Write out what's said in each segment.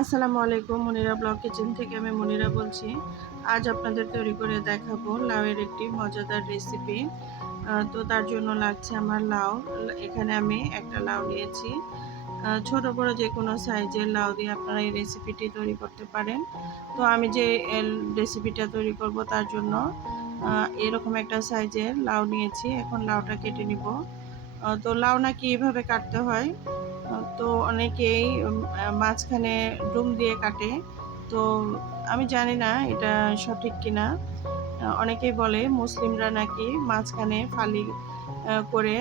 আসসালামু আলাইকুম, Monira blog kitchen থেকে আমি মনিরা বলছি। আজ আপনাদের তৈরি করে দেখাবো লাউয়ের একটি মজাদার রেসিপি। তো তার জন্য লাগছে আমার লাউ। এখানে আমি একটা লাউ নিয়েছি। ছোট বড় যে কোনো সাইজের লাউ দিয়ে আপনারা এই রেসিপিটি তৈরি করতে পারেন। তো আমি যে রেসিপিটা তৈরি করব তার জন্য এরকম একটা সাইজের লাউ নিয়েছি। এখন লাউটা কেটে নিব। তো লাউ নাকি এভাবে কাটতে হয়। তো অনেকেই মাঝখানে ডুম দিয়ে কাটে। তো আমি জানি না এটা সঠিক কিনা। অনেকেই বলে মুসলিমরা নাকি মাঝখানে ফালি করে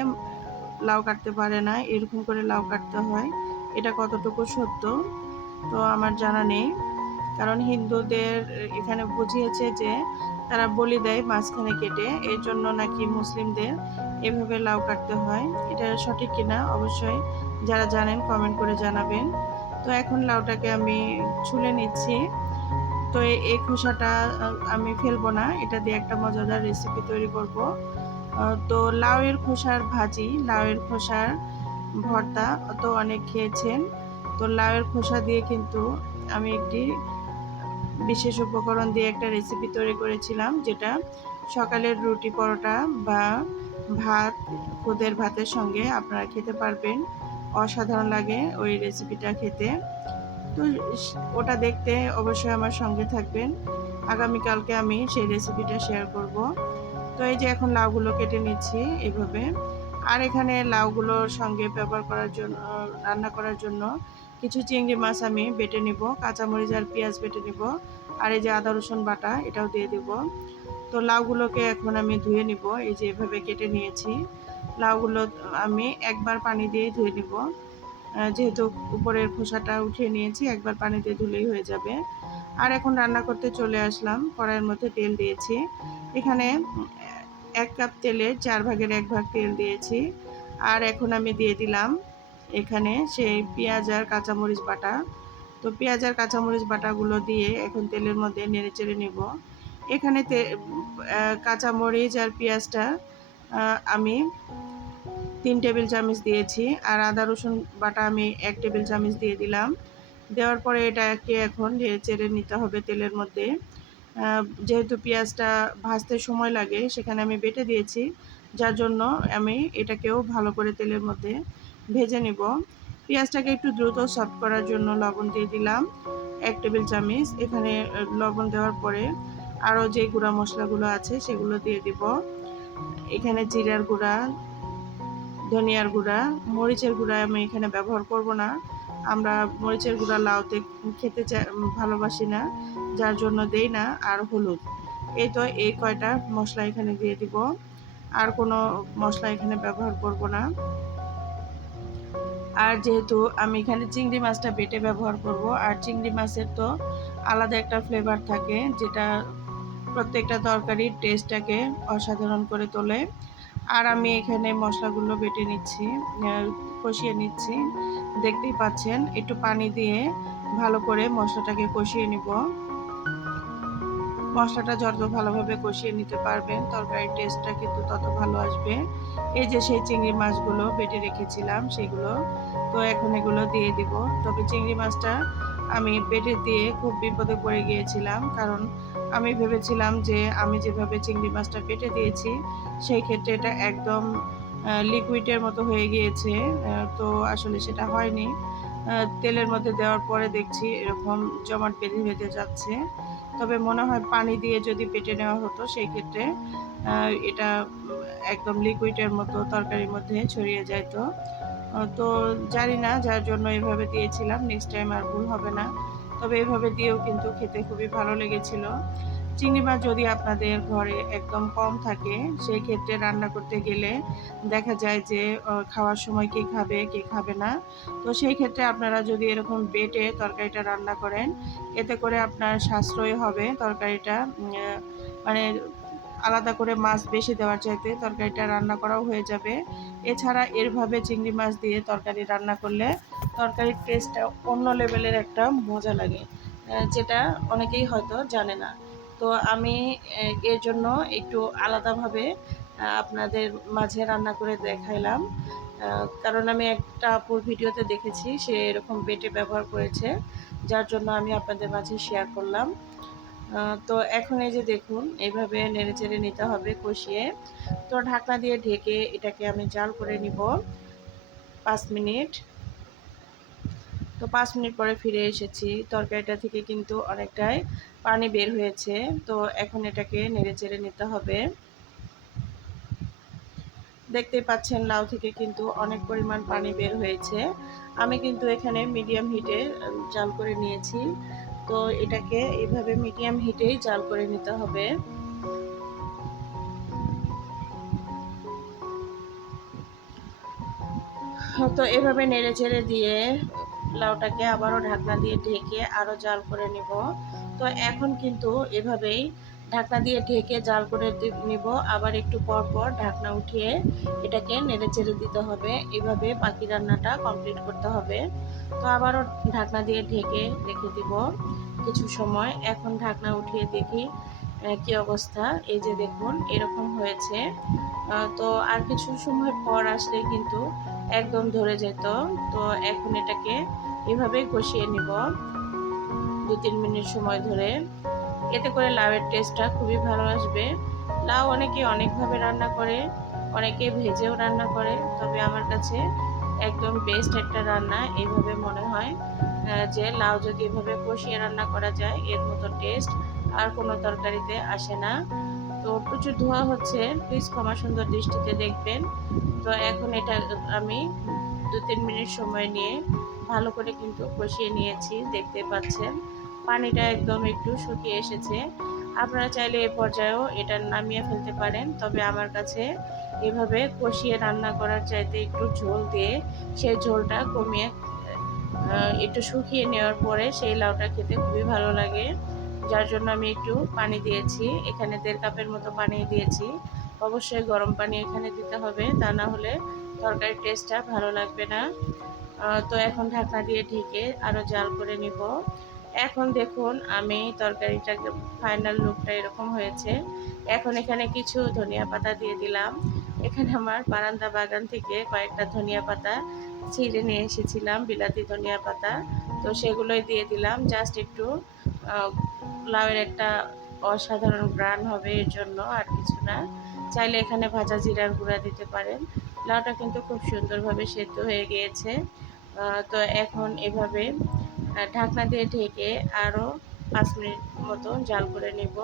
লাউ কাটতে পারে না, এরকম করে লাউ কাটতে হয়। এটা কতটুকু সত্য তো আমার জানা নেই। কারণ হিন্দুদের এখানে বুঝিয়েছে যে তারা বলি দেয় মাঝখানে কেটে, এর জন্য নাকি মুসলিমদের এভাবে লাউ কাটতে হয়। এটা সঠিক কিনা অবশ্যই যারা জানেন কমেন্ট করে জানাবেন। তো এখন লাউটাকে আমি ছুলে নিচ্ছি। তো এই খোসাটা আমি ফেলবো না, এটা দিয়ে একটা মজাদার রেসিপি তৈরি করব। তো লাউয়ের খোসার ভাজি, লাউয়ের খোসার ভর্তা তো অনেক খেয়েছেন। তো লাউয়ের খোসা দিয়ে কিন্তু আমি একটি বিশেষ উপকরণ দিয়ে একটা রেসিপি তৈরি করেছিলাম, যেটা সকালের রুটি পরোটা বা ভাত, খুদের ভাতের সঙ্গে আপনারা খেতে পারবেন। অসাধারণ লাগে ওই রেসিপিটা খেতে। তো ওটা দেখতে অবশ্যই আমার সঙ্গে থাকবেন। আগামীকালকে আমি সেই রেসিপিটা শেয়ার করব। তো এই যে এখন লাউগুলো কেটে নিচ্ছি এভাবে। আর এখানে লাউগুলোর সঙ্গে ব্যবহার করার জন্য, রান্না করার জন্য কিছু চিংড়ি মাছ আমি বেটে নিব, কাঁচামরিচ আর পেঁয়াজ বেটে নিব। আর এই যে আদা রসুন বাটা এটাও দিয়ে দেব। তো লাউগুলোকে এখন আমি ধুয়ে নিব। এই যে এভাবে কেটে নিয়েছি লাউগুলো, আমি একবার পানি দিয়ে ধুয়ে নিব। যেহেতু উপরের খোসাটা উঠিয়ে নিয়েছি, একবার পানি দিয়ে ধুলেই হয়ে যাবে। আর এখন রান্না করতে চলে আসলাম। কড়াইয়ের মধ্যে তেল দিয়েছি। এখানে 1 কাপ তেলে 4 ভাগের 1 ভাগ তেল দিয়েছি। আর এখন আমি দিয়ে দিলাম এখানে সেই পেঁয়াজ আর কাঁচামরিচ বাটা। তো পেঁয়াজ আর কাঁচামরিচ বাটাগুলো দিয়ে এখন তেলের মধ্যে নেড়েচেড়ে নেব। এখানে কাঁচামরিচ আর পেঁয়াজটা আমি 3 টেবিল চামচ দিয়েছি। আর আদা রসুন বাটা আমি 1 টেবিল চামচ দিয়ে দিলাম। দেওয়ার পরে এটাকে এখন নেড়েচেড়ে নিতে হবে তেলের মধ্যে। যেহেতু পেঁয়াজটা ভাজতে সময় লাগে, সেখানে আমি বেটে দিয়েছি, যার জন্য আমি এটাকেও ভালো করে তেলের মধ্যে ভেজে নিব। পেঁয়াজটাকে একটু দ্রুত সফট করার জন্য লবণ দিয়ে দিলাম 1 টেবিল চামচ। এখানে লবণ দেওয়ার পরে আরও যে গুঁড়া মশলাগুলো আছে সেগুলো দিয়ে দিব। এখানে জিরার গুঁড়া, ধনিয়ার গুঁড়া, মরিচের গুঁড়া আমি এখানে ব্যবহার করব না। আমরা মরিচের গুঁড়া লাউতে খেতে ভালোবাসি না, যার জন্য দেই না। আর হলুদ, এই তো এই কয়টা মশলা এখানে দিয়ে দিব। আর কোনো মশলা এখানে ব্যবহার করব না। আর যেহেতু আমি এখানে চিংড়ি মাছটা বেটে ব্যবহার করব, আর চিংড়ি মাছের তো আলাদা একটা ফ্লেভার থাকে, যেটা প্রত্যেকটা তরকারির টেস্টটাকে অসাধারণ করে তোলে। আর আমি এখানে মশলাগুলো বেটে নিচ্ছি, কষিয়ে নিচ্ছি। দেখতেই পাচ্ছেন একটু পানি দিয়ে ভালো করে মশলাটাকে কষিয়ে নিব। মশলাটা যত ভালোভাবে কষিয়ে নিতে পারবেন, তরকারির টেস্টটা কিন্তু তত ভালো আসবে। এই যে সেই চিংড়ি মাছগুলো বেটে রেখেছিলাম সেগুলো, তো এখন এগুলো দিয়ে দিব। তবে চিংড়ি মাছটা আমি বেটে দিয়ে খুব বিপদে পড়ে গিয়েছিলাম, কারণ আমি ভেবেছিলাম যে আমি যেভাবে চিংড়ি মাছটা বেটে দিয়েছি সেই ক্ষেত্রে এটা একদম লিকুইডের মতো হয়ে গিয়েছে। তো আসলে সেটা হয়নি। তেলের মধ্যে দেওয়ার পরে দেখছি এরকম জমাট বেঁধে বেঁধে যাচ্ছে। তবে মনে হয় পানি দিয়ে যদি বেটে নেওয়া হতো সেই ক্ষেত্রে এটা একদম লিকুইডের মতো তরকারির মধ্যে ছড়িয়ে যেত। তো জানি না, যার জন্য এভাবে দিয়েছিলাম। নেক্সট টাইম আর ভুল হবে না। তবে এভাবে দিয়েও কিন্তু খেতে খুবই ভালো লেগেছিল। চিংড়ি মাছ যদি আপনাদের ঘরে একদম কম থাকে, সেই ক্ষেত্রে রান্না করতে গেলে দেখা যায় যে খাওয়ার সময় কে খাবে কে খাবে না। তো সেই ক্ষেত্রে আপনারা যদি এরকম বেটে তরকারিটা রান্না করেন, এতে করে আপনার সাশ্রয় হবে তরকারিটা। মানে আলাদা করে মাছ বেশি দেওয়ার চাইতে তরকারিটা রান্না করাও হয়ে যাবে। এছাড়া এরভাবে চিংড়ি মাছ দিয়ে তরকারি রান্না করলে তরকারির টেস্টটা অন্য লেভেলের একটা মজা লাগে, যেটা অনেকেই হয়তো জানে না। তো আমি এর জন্য একটু আলাদাভাবে আপনাদের মাঝে রান্না করে দেখাইলাম। কারণ আমি একটা আপুর ভিডিওতে দেখেছি, সে এরকম বেটে ব্যবহার করেছে। যার জন্য আমি আপনাদের মাঝে শেয়ার করলাম। তো এখন এই যে দেখুন এইভাবে নেড়েচেড়ে নিতে হবে কষিয়ে। তো ঢাকনা দিয়ে ঢেকে এটাকে আমি জাল করে নিব ৫ মিনিট। তো ৫ মিনিট পরে ফিরে এসেছি। তরকারিটা থেকে কিন্তু অনেকটাই পানি বের হয়েছে। তো এখন এটাকে নেড়েচেড়ে নিতে হবে। দেখতেই পাচ্ছেন লাউ থেকে কিন্তু অনেক পরিমাণ পানি বের হয়েছে। আমি কিন্তু এখানে মিডিয়াম হিটে জাল করে নিয়েছি। তো এটাকে এভাবে মিডিয়াম হিটেই জাল করে নিতে হবে। তো এভাবে নেড়েচেড়ে দিয়ে লাউটাকে আবারও ঢাকনা দিয়ে ঢেকে আরও জাল করে নিব। তো এখন কিন্তু এভাবেই ঢাকনা দিয়ে ঢেকে জাল করে নিব। আবার একটু পর পর ঢাকনা উঠিয়ে এটাকে নেড়েচেড়ে দিতে হবে। এভাবে বাকি রান্নাটা কমপ্লিট করতে হবে। তো আবারও ঢাকনা দিয়ে ঢেকে রেখে দিব কিছু সময়। এখন ঢাকনা উঠিয়ে দেখি কি অবস্থা। এই যে দেখুন এরকম হয়েছে। তো আর কিছু সময় পর আসলে কিন্তু একদম ধরে যেত। তো এখন এটাকে এভাবে কষিয়ে নিব ২-৩ মিনিট সময় ধরে। এতে করে লাউয়ের টেস্টটা খুবই ভালো আসবে। লাউ অনেকে অনেকভাবে রান্না করে, অনেকে ভেজেও রান্না করে। তবে আমার কাছে একদম বেস্ট একটা রান্না এভাবে মনে হয় যে লাউ যদি এভাবে কষিয়ে রান্না করা যায় এর মতো টেস্ট আর কোনো তরকারিতে আসে না। তো প্রচুর ধোঁয়া হচ্ছে, প্লিজ ক্ষমা সুন্দর দৃষ্টিতে দেখবেন। তো এখন এটা আমি ২-৩ মিনিট সময় নিয়ে ভালো করে কিন্তু কষিয়ে নিয়েছি, দেখতে পাচ্ছেন পানিটা একদম একটু শুকিয়ে এসেছে। আপনারা চাইলে এ পর্যায়েও এটা নামিয়ে ফেলতে পারেন। তবে আমার কাছে এভাবে কষিয়ে রান্না করার চাইতে একটু ঝোল দিয়ে সেই ঝোলটা কমিয়ে একটু শুকিয়ে নেওয়ার পরে সেই লাউটা খেতে খুবই ভালো লাগে। যার জন্য আমি একটু পানি দিয়েছি, এখানে ১.৫ কাপের মতো পানি দিয়েছি। অবশ্যই গরম পানি এখানে দিতে হবে, তা না হলে তরকারির টেস্টটা ভালো লাগবে না। তো এখন ঢাকনা দিয়ে ঢেকে আরও জাল করে নিব। এখন দেখুন আমি তরকারিটাকে ফাইনাল লুকটা এরকম হয়েছে। এখন এখানে কিছু ধনিয়া পাতা দিয়ে দিলাম। এখানে আমার বারান্দা বাগান থেকে কয়েকটা ধনিয়া পাতা ছিঁড়ে নিয়ে এসেছিলাম, বিলাতি ধনিয়া পাতা। তো সেগুলোই দিয়ে দিলাম জাস্ট একটু লাউয়ের একটা অসাধারণ ঘ্রাণ হবে এর জন্য, আর কিছু না। চাইলে এখানে ভাজা জিরার গুঁড়া দিতে পারেন। লাউটা কিন্তু খুব সুন্দরভাবে সেদ্ধ হয়ে গিয়েছে। তো এখন এভাবে ঢাকনা দিয়ে ঢেকে আরও ৫ মিনিট মতো জাল করে নেব।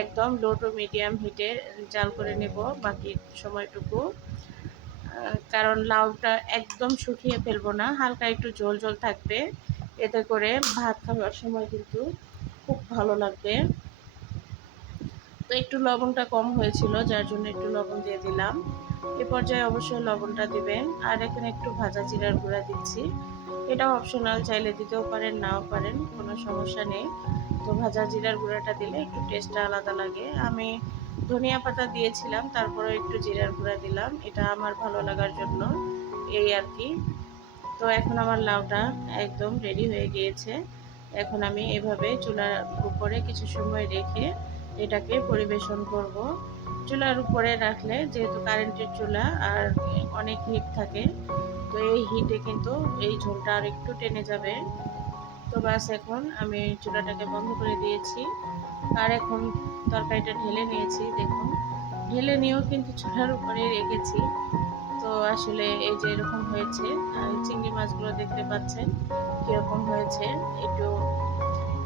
একদম লো টু মিডিয়াম হিটে জাল করে নেব বাকি সময়টুকু। কারণ লাউটা একদম শুকিয়ে ফেলবো না, হালকা একটু ঝোল ঝোল থাকবে। এতে করে ভাত খাওয়ার সময় কিন্তু খুব ভালো লাগবে। তো একটু লবণটা কম হয়েছিল, যার জন্য একটু লবণ দিয়ে দিলাম। এ পর্যায়ে অবশ্যই লবণটা দিবেন। আর এখানে একটু ভাজা জিরার গুঁড়া দিচ্ছি। এটাও অপশনাল, চাইলে দিতেও পারেন নাও পারেন, কোনো সমস্যা নেই। তো ভাজা জিরার গুঁড়াটা দিলে একটু টেস্টটা আলাদা লাগে। আমি ধনিয়া পাতা দিয়েছিলাম, তারপরে একটু জিরার গুঁড়া দিলাম, এটা আমার ভালো লাগার জন্য, এই আর কি। তো এখন আমার লাউটা একদম রেডি হয়ে গিয়েছে। এখন আমি এভাবে চুলার উপরে কিছু সময় রেখে এটাকে পরিবেশন করব। চুলার উপরে রাখলে যেহেতু কারেন্টের চুলা আর অনেক হিট থাকে, তো এই হিটে কিন্তু এই ঝোলটা আর একটু টেনে যাবে। তো বাস এখন আমি চুলাটাকে বন্ধ করে দিয়েছি। আর এখন তরকারিটা ঢেলে নিয়েছি, দেখুন ঢেলে নিয়েও কিন্তু চুলার উপরে রেখেছি। তো আসলে এই যে এরকম হয়েছে। চিংড়ি মাছগুলো দেখতে পাচ্ছেন কীরকম হয়েছে, একটু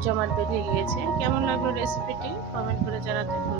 জমাট বেঁধে গিয়েছে। কেমন লাগলো রেসিপিটি কমেন্ট করে জানাতে ভুলবেন না।